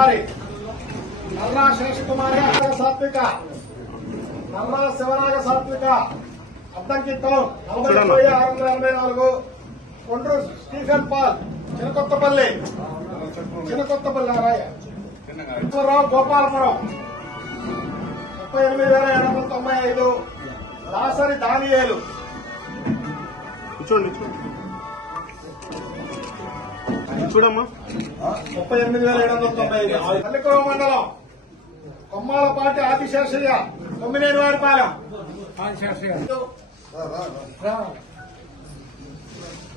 కుమారి, నల్లా శేషకుమారి సాత్విక, Nalla Sivanaga Satvika, Addanki town 40,684, Kondru Stephen Paul, Chinnakothapalli Raya, Rao Gopalapuram 38,895, Dasari దానియేలు చూడమ్మా 38,795, పల్లికోవ మండలం కొమ్మాలపాటి ఆదిశేషయ్య, కొమ్మినేనివారిపాలెం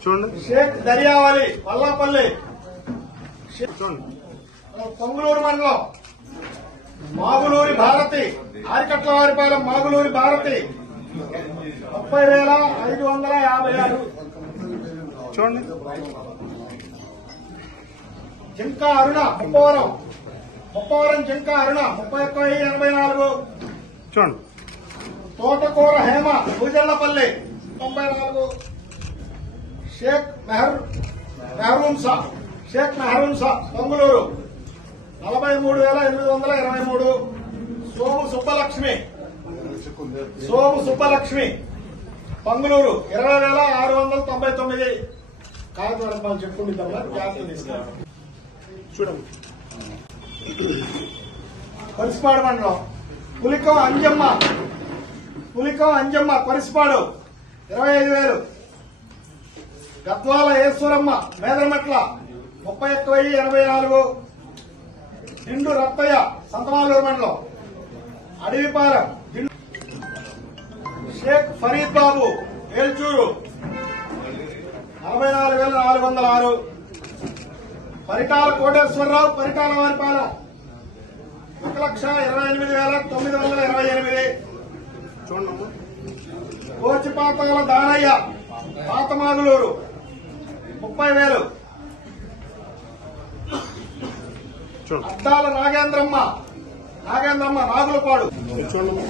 చూడండి, షేక్ దర్యావలి వల్లాపల్లి, పొంగులూరు మండలం మాగులూరి భారతి, ఆరికట్లవారిపాలెం మాగులూరి భారతి 30,556, చూడండి, జింకా అరుణ ముప్పవరం జింకా అరుణ 31,084, చూడండి, తోటకూర హేమ భూజల్లపల్లి 94, షేక్ మెహరూన్సా పొంగులూరు 43,823, సోము సుబ్బలక్ష్మి పొంగులూరు 20,699. కాదు మనం చెప్పుకుంటాం జాగ్రత్త తీసుకురా. చూడండి, కొరిసిపాడు మండలం పులికం అంజమ్మ కొరిసిపాడు 25,000, గద్వాల ఈశ్వరమ్మ మేదరమెట్ల 31,084, దిండు రత్తయ్య సంతమాలూరు మండలం అడవిపాలెం, షేక్ ఫరీద్ బాబు ఏల్చూరు 44,406, పరిటాల కోటేశ్వరరావు పరిటాల వారిపాలెం 1,28,928, చూడండి, కోచిపాతాల దానయ్య పాతమాగులూరు 30,000, అద్దాల నాగేంద్రమ్మ నాగులపాడు చూడండి,